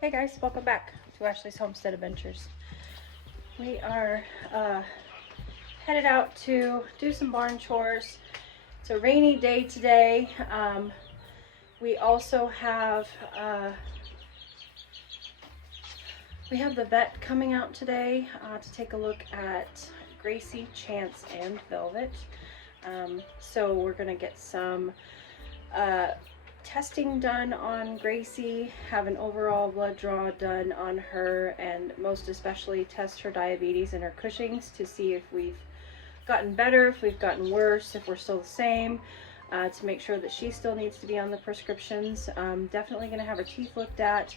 Hey guys, welcome back to Ashley's Homestead Adventures. We are headed out to do some barn chores. It's a rainy day today. We also have the vet coming out today to take a look at Gracie, Chance, and Velvet. So we're gonna get some testing done on Gracie, have an overall blood draw done on her, and most especially test her diabetes and her Cushing's to see if we've gotten better, if we've gotten worse, if we're still the same, to make sure that she still needs to be on the prescriptions. Definitely going to have her teeth looked at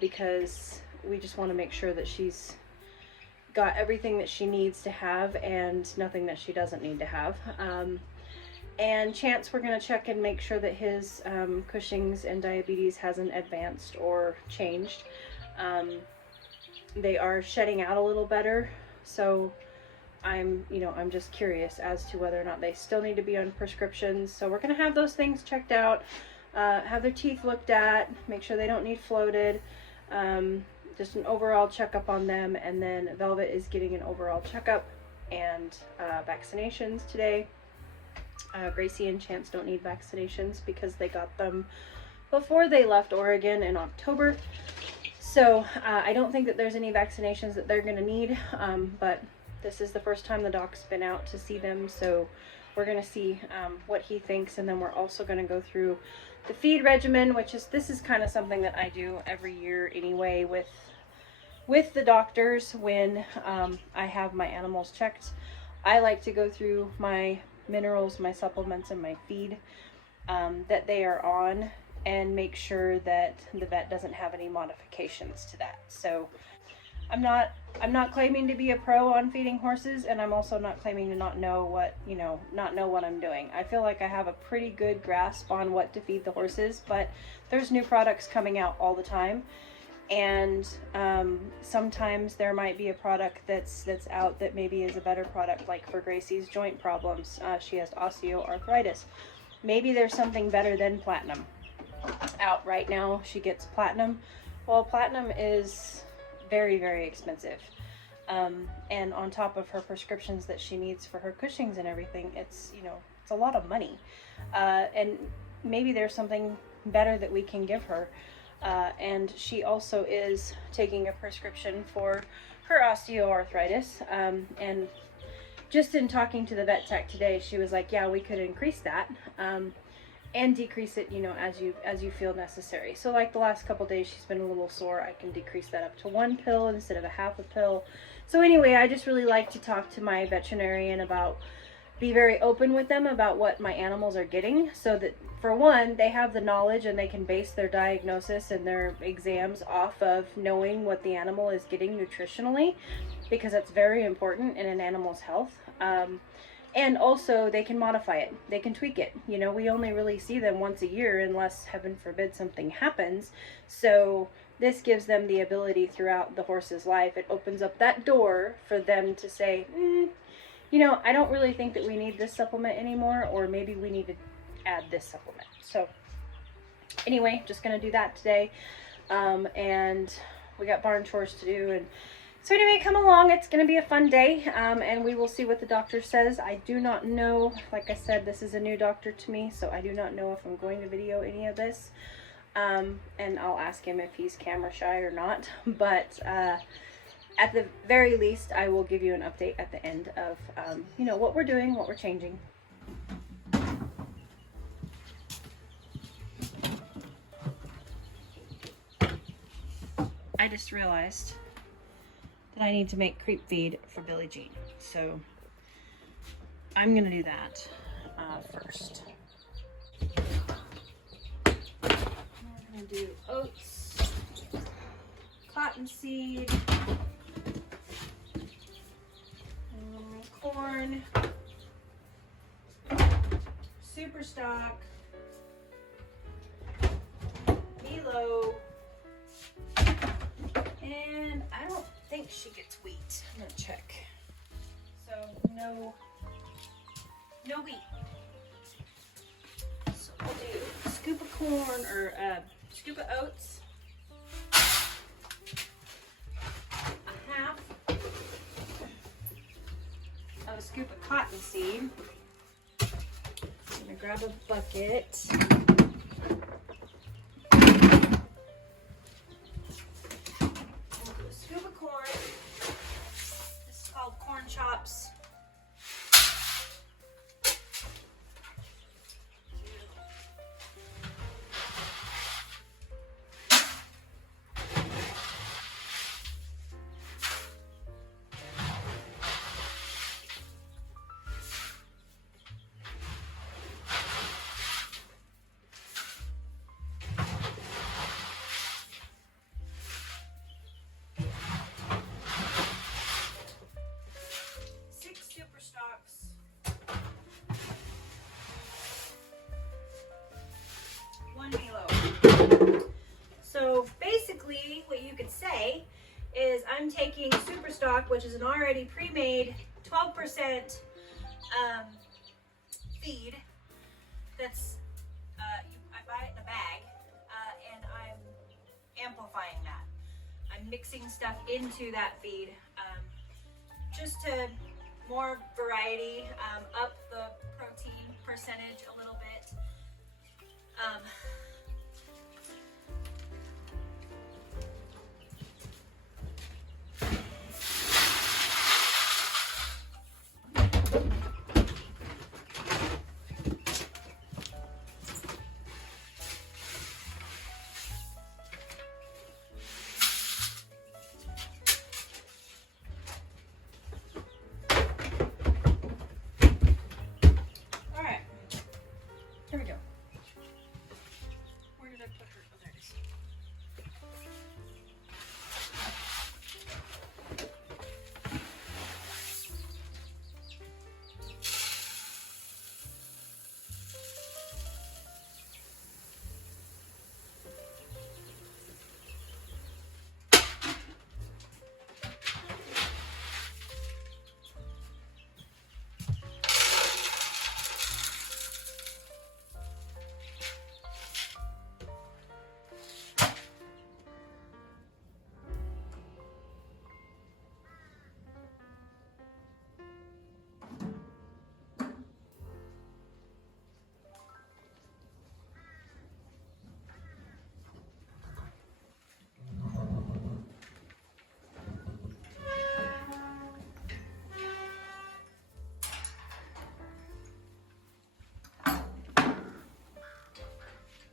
because we just want to make sure that she's got everything that she needs to have and nothing that she doesn't need to have. And Chance, we're going to check and make sure that his Cushing's and diabetes hasn't advanced or changed. They are shedding out a little better, so I'm just curious as to whether or not they still need to be on prescriptions. So we're going to have those things checked out, have their teeth looked at, make sure they don't need floated, just an overall checkup on them. And then Velvet is getting an overall checkup and vaccinations today. Gracie and Chance don't need vaccinations because they got them before they left Oregon in October. So I don't think that there's any vaccinations that they're going to need, but this is the first time the doc's been out to see them, so we're going to see what he thinks. And then we're also going to go through the feed regimen, this is kind of something that I do every year anyway with the doctors when I have my animals checked. I like to go through my minerals, my supplements, and my feed that they are on, and make sure that the vet doesn't have any modifications to that. So I'm not claiming to be a pro on feeding horses, and I'm also not claiming to not know what I'm doing. I feel like I have a pretty good grasp on what to feed the horses, but there's new products coming out all the time. And sometimes there might be a product that's out that maybe is a better product, like for Gracie's joint problems. She has osteoarthritis. Maybe there's something better than platinum out right now. She gets platinum. Well, platinum is very, very expensive. And on top of her prescriptions that she needs for her Cushing's and everything, it's a lot of money. And maybe there's something better that we can give her. And she also is taking a prescription for her osteoarthritis. And just in talking to the vet tech today, she was like, yeah, we could increase that, and decrease it, as you feel necessary. So like the last couple days, she's been a little sore. I can decrease that up to 1 pill instead of a half a pill. So anyway, I just really like to talk to my veterinarian be very open with them about what my animals are getting, so that for one, they have the knowledge and they can base their diagnosis and their exams off of knowing what the animal is getting nutritionally, because that's very important in an animal's health. And also they can modify it, they can tweak it. We only really see them once a year unless, heaven forbid, something happens. So this gives them the ability throughout the horse's life. It opens up that door for them to say, I don't really think that we need this supplement anymore, or maybe we need to add this supplement. So anyway, just going to do that today. And we got barn chores to do. And so anyway, come along. It's going to be a fun day. And we will see what the doctor says. I do not know. Like I said, this is a new doctor to me, so I do not know if I'm going to video any of this. And I'll ask him if he's camera shy or not. But, at the very least, I will give you an update at the end of, what we're doing, what we're changing. I just realized that I need to make creep feed for Billie Jean. So I'm going to do that first. I'm going to do oats, cottonseed, corn, super stock, Milo, and I don't think she gets wheat. I'm gonna check. So no wheat. So we'll do a scoop of corn, or a scoop of oats, have a scoop of cottonseed. I'm gonna grab a bucket. Scoop of corn. This is called corn chops. So basically what you could say is I'm taking super stock, which is an already pre-made 12% feed that's I buy it in a bag, and I'm amplifying that. I'm mixing stuff into that feed just to more variety, up the protein percentage a little bit.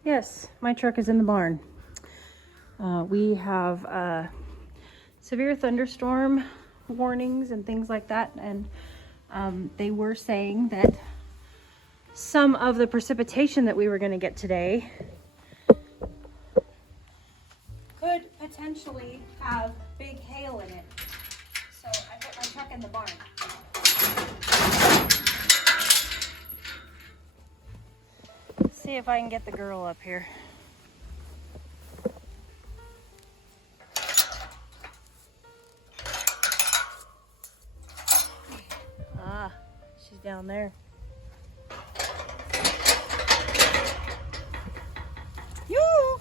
Yes, my truck is in the barn. We have severe thunderstorm warnings and things like that, and they were saying that some of the precipitation that we were going to get today could potentially have big hail in it. So I put my truck in the barn. See if I can get the girl up here. Ah, she's down there. Yoo!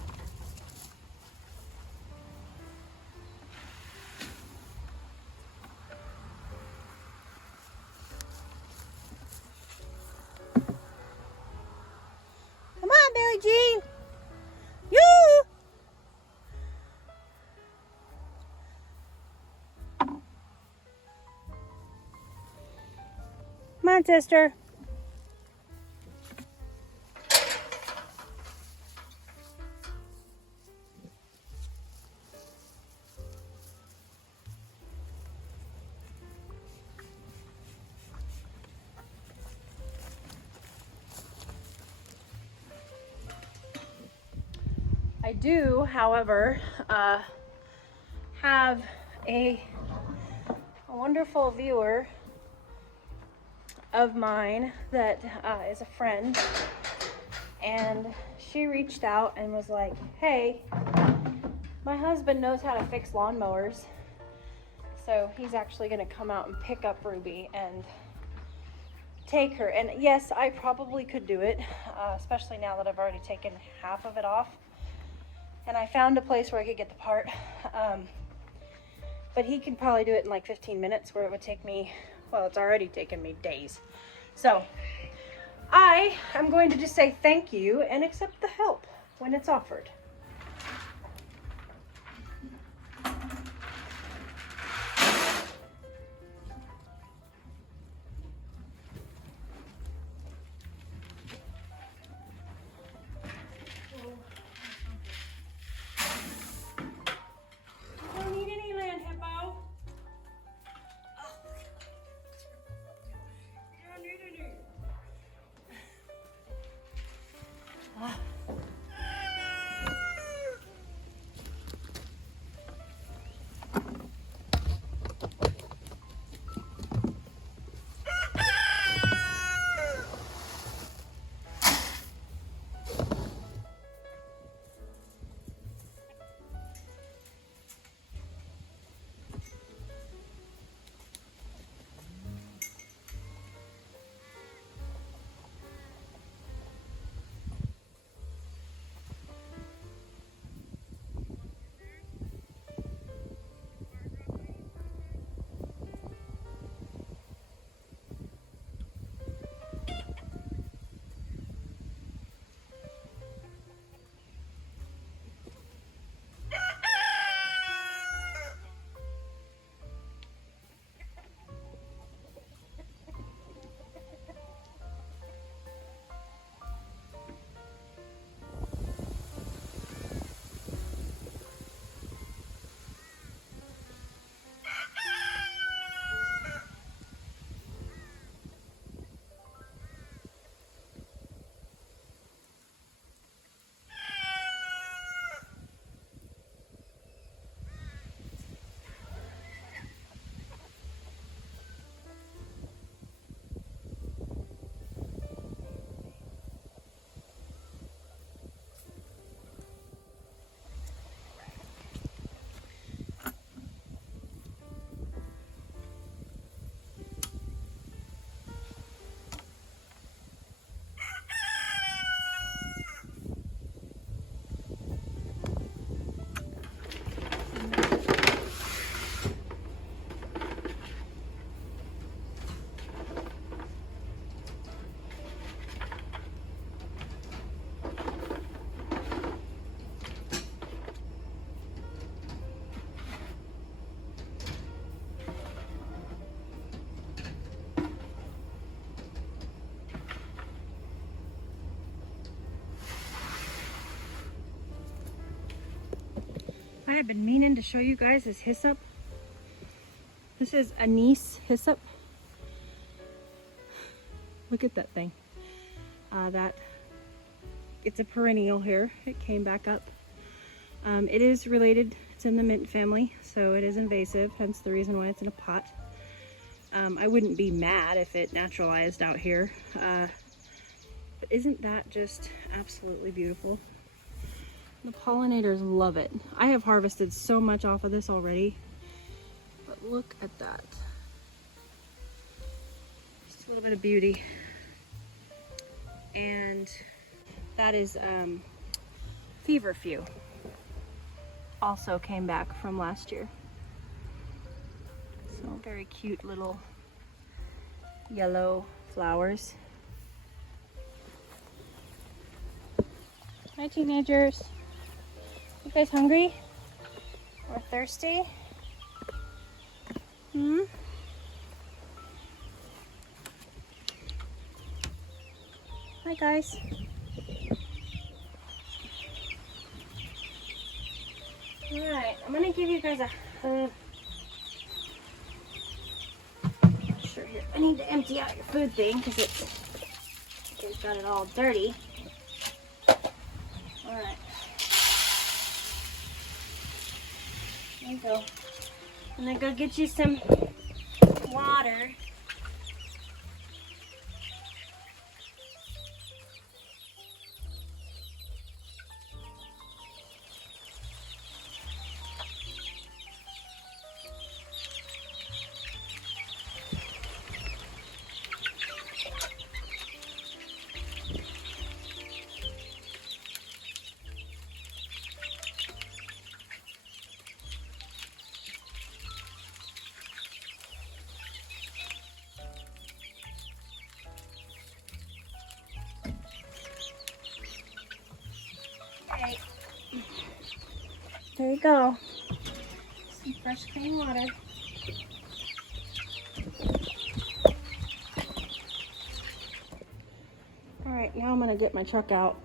Come on, Billie Jean. You. Come on, sister. I do, however, have a wonderful viewer of mine that is a friend, and she reached out and was like, hey, my husband knows how to fix lawnmowers, so he's actually going to come out and pick up Ruby and take her. And yes, I probably could do it, especially now that I've already taken half of it off. And I found a place where I could get the part, but he could probably do it in like 15 minutes, where it would take me Well, it's already taken me days. So I am going to just say thank you and accept the help when it's offered. I have been meaning to show you guys this hyssop. This is anise hyssop. Look at that thing. It's a perennial here. It came back up. It is related, it's in the mint family, so it is invasive, hence the reason why it's in a pot. I wouldn't be mad if it naturalized out here. But isn't that just absolutely beautiful? The pollinators love it. I have harvested so much off of this already, but look at that. Just a little bit of beauty. And that is feverfew. Also came back from last year. So very cute little yellow flowers. Hi teenagers. You guys hungry? Or thirsty? Hmm? Hi guys. Alright, I'm gonna give you guys a hug. Sure here. I need to empty out your food thing because it's got it all dirty. Alright. There you go. I'm gonna go get you some water. Here you go. Some fresh, clean water. All right, now I'm gonna get my truck out.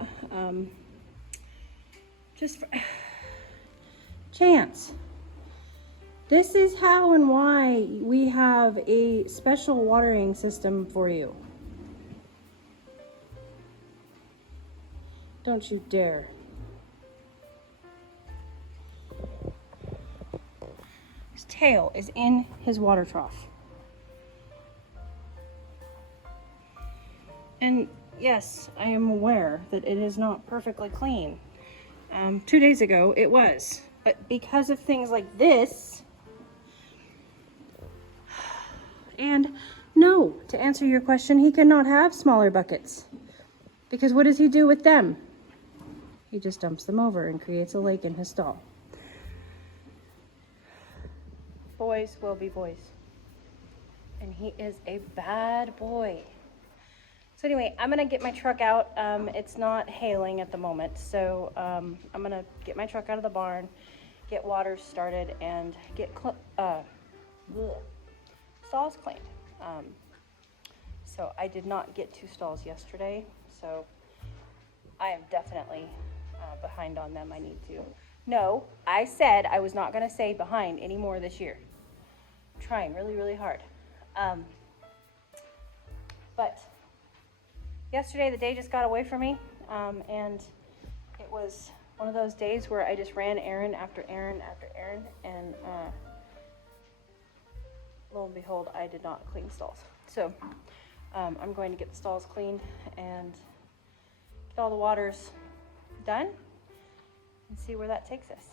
Just for Chance. This is how and why we have a special watering system for you. Don't you dare. His tail is in his water trough. And yes, I am aware that it is not perfectly clean. 2 days ago it was, but because of things like this, and no, to answer your question, he cannot have smaller buckets, because what does he do with them? He just dumps them over and creates a lake in his stall. Boys will be boys, and he is a bad boy. So anyway, I'm gonna get my truck out. It's not hailing at the moment, so I'm gonna get my truck out of the barn, get water started, and get stalls cleaned. So I did not get 2 stalls yesterday, so I am definitely behind on them. I need to. No, I said I was not gonna say behind anymore this year. I'm trying really, really hard. But yesterday, the day just got away from me, and it was one of those days where I just ran errand after errand after errand, and lo and behold, I did not clean stalls. So I'm going to get the stalls cleaned and get all the waters done and see where that takes us.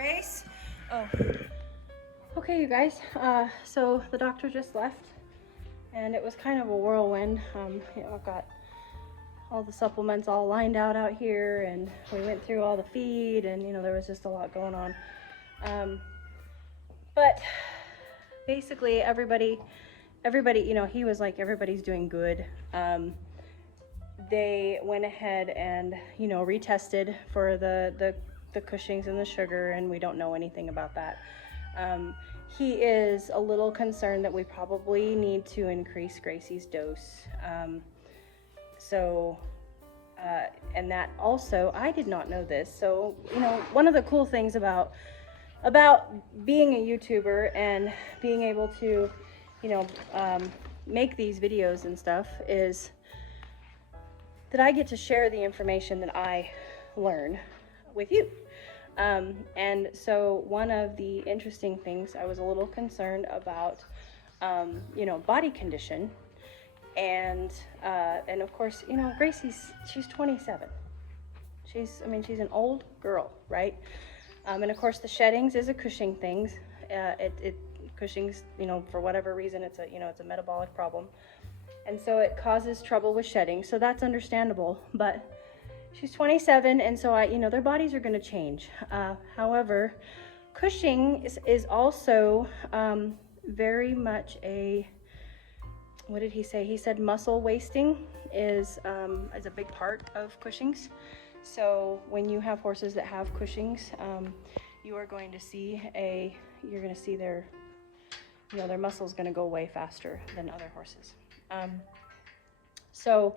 Grace. Oh. Okay, you guys. So the doctor just left, and it was kind of a whirlwind. You know, I've got all the supplements all lined out here, and we went through all the feed, and you know, there was just a lot going on. But basically, everybody, you know, he was like, everybody's doing good. They went ahead and, you know, retested for the Cushing's and the sugar, and we don't know anything about that. He is a little concerned that we probably need to increase Gracie's dose. And that also, I did not know this. So, you know, one of the cool things about being a YouTuber and being able to, you know, make these videos and stuff is that I get to share the information that I learn with you. And so one of the interesting things, I was a little concerned about, you know, body condition. And of course, you know, she's 27. She's an old girl, right? And of course the sheddings is a Cushing thing. Cushing's, you know, for whatever reason, it's a metabolic problem. And so it causes trouble with shedding. So that's understandable, but she's 27. And so you know, their bodies are going to change. However, Cushing is also, very much what did he say? He said muscle wasting is a big part of Cushing's. So when you have horses that have Cushing's, you are going to see their muscle's going to go way faster than other horses. So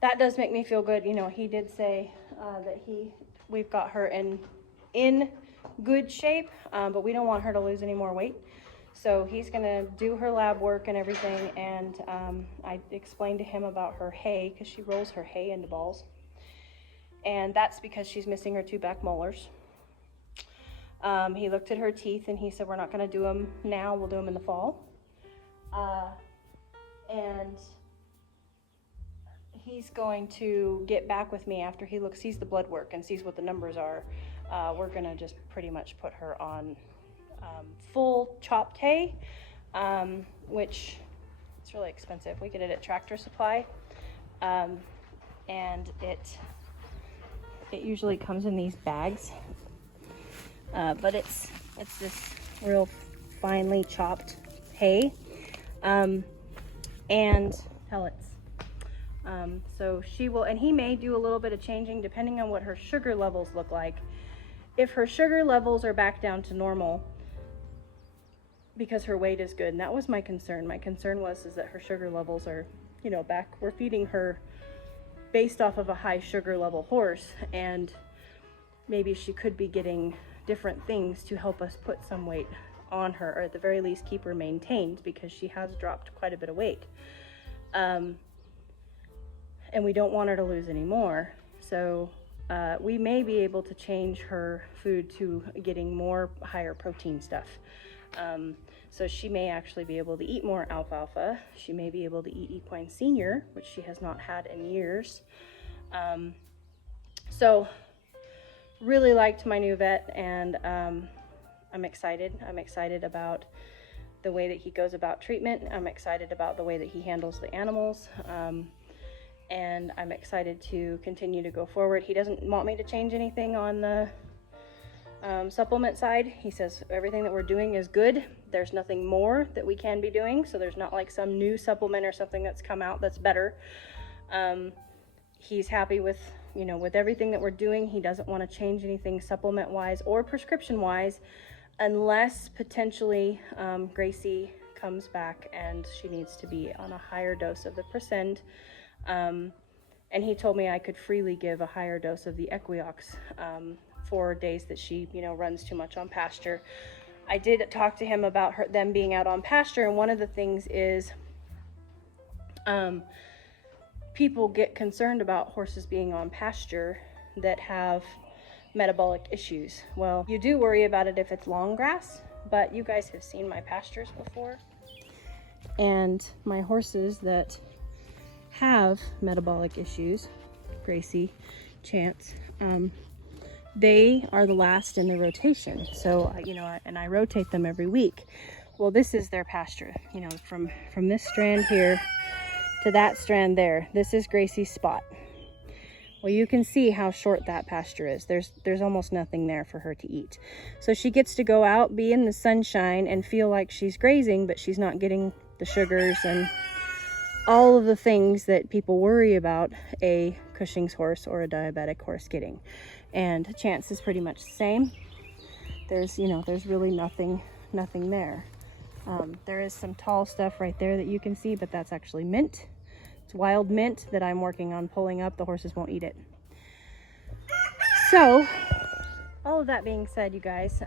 that does make me feel good. You know, he did say that we've got her in good shape, but we don't want her to lose any more weight. So he's gonna do her lab work and everything, and I explained to him about her hay, because she rolls her hay into balls, and that's because she's missing her 2 back molars. He looked at her teeth and he said, we're not gonna do them now, we'll do them in the fall. And he's going to get back with me after he sees the blood work and sees what the numbers are. We're gonna just pretty much put her on full chopped hay, which it's really expensive. We get it at Tractor Supply, and it usually comes in these bags, but it's this real finely chopped hay, and pellets. So she will, and he may do a little bit of changing depending on what her sugar levels look like. If her sugar levels are back down to normal, because her weight is good, and that was my concern. My concern was that her sugar levels are, you know, back. We're feeding her based off of a high sugar level horse, and maybe she could be getting different things to help us put some weight on her, or at the very least keep her maintained, because she has dropped quite a bit of weight. And we don't want her to lose any more. So we may be able to change her food to getting more higher protein stuff. So she may actually be able to eat more alfalfa. She may be able to eat equine senior, which she has not had in years. So really liked my new vet, and I'm excited. I'm excited about the way that he goes about treatment. I'm excited about the way that he handles the animals. And I'm excited to continue to go forward. He doesn't want me to change anything on the supplement side. He says everything that we're doing is good. There's nothing more that we can be doing. So there's not like some new supplement or something that's come out that's better. He's happy with, you know, with everything that we're doing. He doesn't want to change anything supplement wise or prescription wise, unless potentially Gracie comes back and she needs to be on a higher dose of the Presend. And he told me I could freely give a higher dose of the Equiox for days that she, you know, runs too much on pasture. I did talk to him about them being out on pasture, and one of the things is people get concerned about horses being on pasture that have metabolic issues. Well, you do worry about it if it's long grass, but you guys have seen my pastures before, and my horses that have metabolic issues, Gracie, Chance, they are the last in the rotation. So, and I rotate them every week. Well, this is their pasture, from this strand here to that strand there. This is Gracie's spot. Well, you can see how short that pasture is. There's almost nothing there for her to eat. So she gets to go out, be in the sunshine, and feel like she's grazing, but she's not getting the sugars and all of the things that people worry about a Cushing's horse or a diabetic horse getting. And Chance is pretty much the same. There's really nothing there. There is some tall stuff right there that you can see, but that's actually mint. It's wild mint that I'm working on pulling up. The horses won't eat it. So, all of that being said, you guys,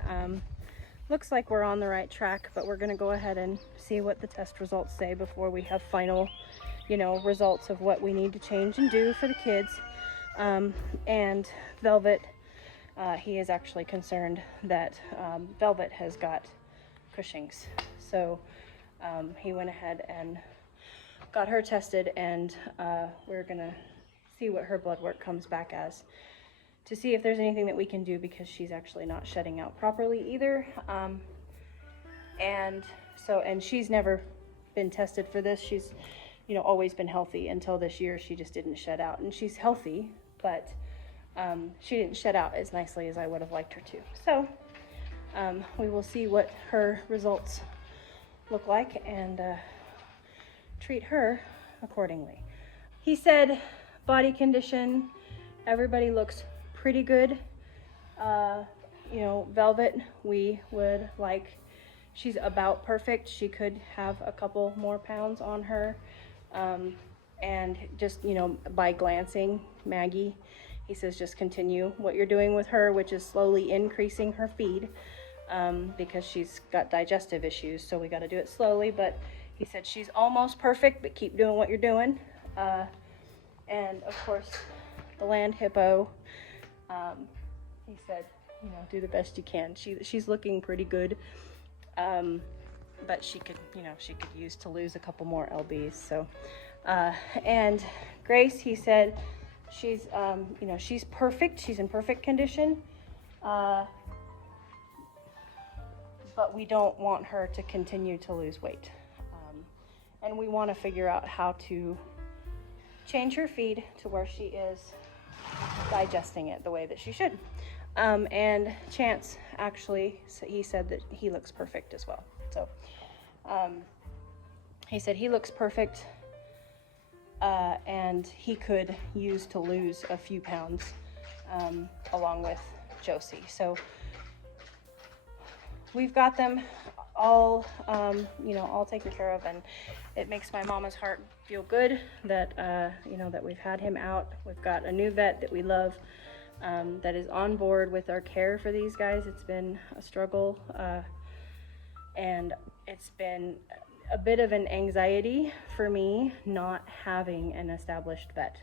looks like we're on the right track, but we're gonna go ahead and see what the test results say before we have final, results of what we need to change and do for the kids. And Velvet, he is actually concerned that Velvet has got Cushing's. So he went ahead and got her tested, and we're gonna see what her blood work comes back as to see if there's anything that we can do, because she's actually not shedding out properly either. And she's never been tested for this. She's always been healthy until this year. She just didn't shed out, and she's healthy, but she didn't shed out as nicely as I would have liked her to. So we will see what her results look like and treat her accordingly. He said body condition, everybody looks pretty good. Velvet, we would like, she's about perfect. She could have a couple more pounds on her. And just, by glancing, Maggie, he says just continue what you're doing with her, which is slowly increasing her feed, because she's got digestive issues, so we got to do it slowly. But he said she's almost perfect, but keep doing what you're doing. And of course, the land hippo, he said, do the best you can. She's looking pretty good, but she could use to lose a couple more lbs. So, and Grace, he said, she's she's perfect. She's in perfect condition, but we don't want her to continue to lose weight, and we want to figure out how to change her feed to where she is digesting it the way that she should. And Chance, actually, he said that he looks perfect as well. So he said he looks perfect, and he could use to lose a few pounds along with Josie. So we've got them all, all taken care of, and it makes my mama's heart feel good that, that we've had him out. We've got a new vet that we love, that is on board with our care for these guys. It's been a struggle, and it's been a bit of an anxiety for me not having an established vet.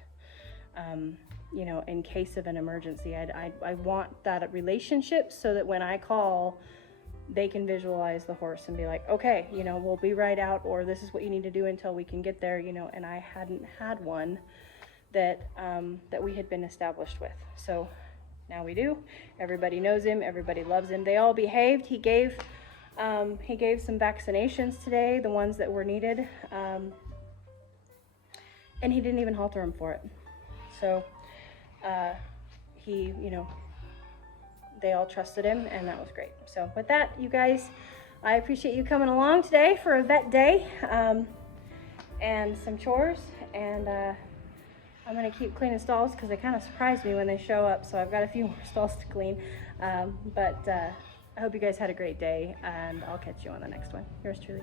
In case of an emergency, I want that relationship so that when I call, they can visualize the horse and be like, okay, we'll be right out, or this is what you need to do until we can get there, and I hadn't had one that we had been established with. So now we do. Everybody knows him. Everybody loves him. They all behaved. He gave some vaccinations today, the ones that were needed, and he didn't even halter him for it. So they all trusted him, and that was great. So with that, you guys, I appreciate you coming along today for a vet day, and some chores, and I'm gonna keep cleaning stalls because they kind of surprised me when they show up, so I've got a few more stalls to clean, but I hope you guys had a great day, and I'll catch you on the next one. Yours truly.